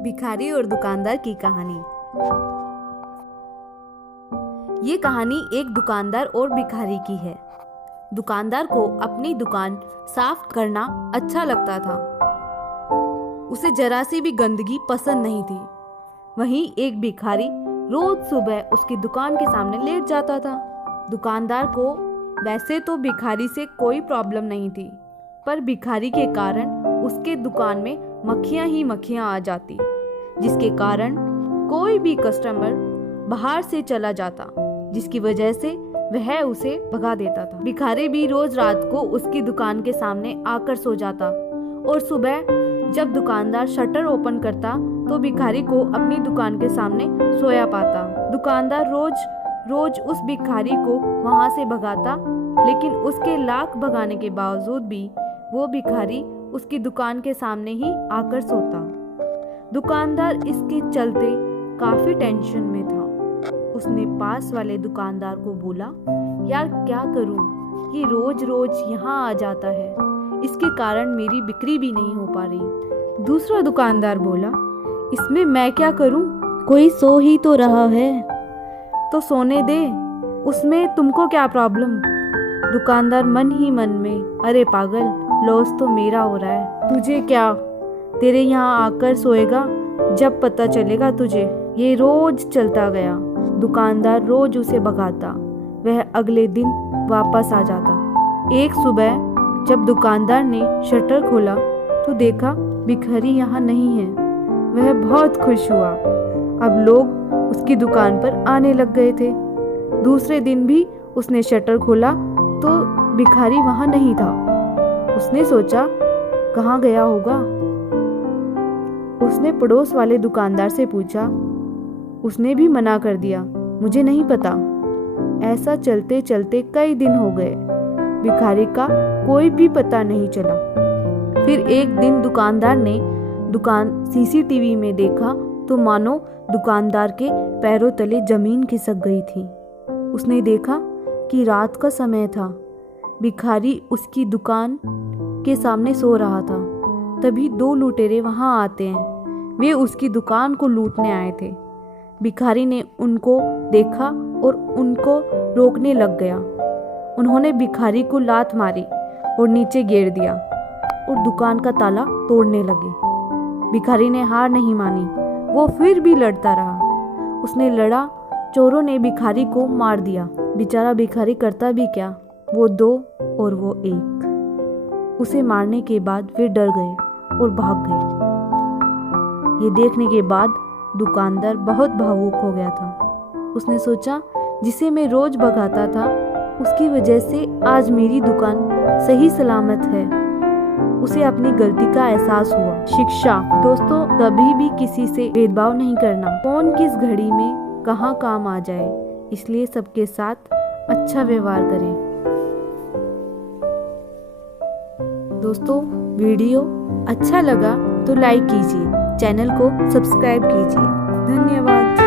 भिखारी और दुकानदार की कहानी। ये कहानी एक दुकानदार और भिखारी की है। दुकानदार को अपनी दुकान साफ करना अच्छा लगता था। उसे जरा सी भी गंदगी पसंद नहीं थी। वहीं एक भिखारी रोज सुबह उसकी दुकान के सामने लेट जाता था। दुकानदार को वैसे तो भिखारी से कोई प्रॉब्लम नहीं थी, पर भिखारी के कारण उसके दुकान में मक्खियां ही मक्खियां आ जाती, जिसके कारण कोई भी कस्टमर बाहर से चला जाता, जिसकी वजह से वह उसे भगा देता था। भिखारी भी रोज रात को उसकी दुकान के सामने आकर सो जाता और सुबह जब दुकानदार शटर ओपन करता तो भिखारी को अपनी दुकान के सामने सोया पाता। दुकानदार रोज उस भिखारी को वहां से भगाता, लेकिन उसके लाख भगाने के बावजूद भी वो भिखारी उसकी दुकान के सामने ही आकर सोता। दुकानदार इसके चलते काफी टेंशन में था। उसने पास वाले दुकानदार को बोला, यार क्या करूं, ये रोज रोज यहाँ आ जाता है, इसके कारण मेरी बिक्री भी नहीं हो पा रही। दूसरा दुकानदार बोला, इसमें मैं क्या करूं, कोई सो ही तो रहा है तो सोने दे, उसमें तुमको क्या प्रॉब्लम। दुकानदार मन ही मन में, अरे पागल, लॉस तो मेरा हो रहा है, तुझे क्या, तेरे यहाँ आकर सोएगा जब पता चलेगा तुझे। ये रोज चलता गया। दुकानदार रोज उसे भगाता, वह अगले दिन वापस आ जाता। एक सुबह जब दुकानदार ने शटर खोला तो देखा भिखारी यहाँ नहीं है। वह बहुत खुश हुआ। अब लोग उसकी दुकान पर आने लग गए थे। दूसरे दिन भी उसने शटर खोला तो भिखारी वहाँ नहीं था। उसने सोचा कहाँ गया होगा। उसने पड़ोस वाले दुकानदार से पूछा, उसने भी मना कर दिया, मुझे नहीं पता। ऐसा चलते चलते कई दिन हो गए, भिखारी का कोई भी पता नहीं चला। फिर एक दिन दुकानदार ने दुकान सीसीटीवी में देखा तो मानो दुकानदार के पैरों तले जमीन खिसक गई थी। उसने देखा कि रात का समय था। भिखारी उसकी दुकान के सामने सो रहा था। तभी दो लुटेरे वहां आते हैं। वे उसकी दुकान को लूटने आए थे। भिखारी ने उनको देखा और उनको रोकने लग गया। उन्होंने भिखारी को लात मारी और नीचे गिर दिया और दुकान का ताला तोड़ने लगे। भिखारी ने हार नहीं मानी, वो फिर भी लड़ता रहा। उसने लड़ा, चोरों ने भिखारी को मार दिया। बेचारा भिखारी करता भी क्या, वो दो और वो एक। उसे मारने के बाद वे डर गए और भाग गए। ये देखने के बाद दुकानदार बहुत भावुक हो गया था। उसने सोचा, जिसे मैं रोज भगाता था उसकी वजह से आज मेरी दुकान सही सलामत है। उसे अपनी गलती का एहसास हुआ। शिक्षा। दोस्तों, कभी भी किसी से भेदभाव नहीं करना। कौन किस घड़ी में कहाँ काम आ जाए, इसलिए सबके साथ अच्छा व्यवहार करें। दोस्तों, वीडियो अच्छा लगा तो लाइक कीजिए, चैनल को सब्सक्राइब कीजिए। धन्यवाद।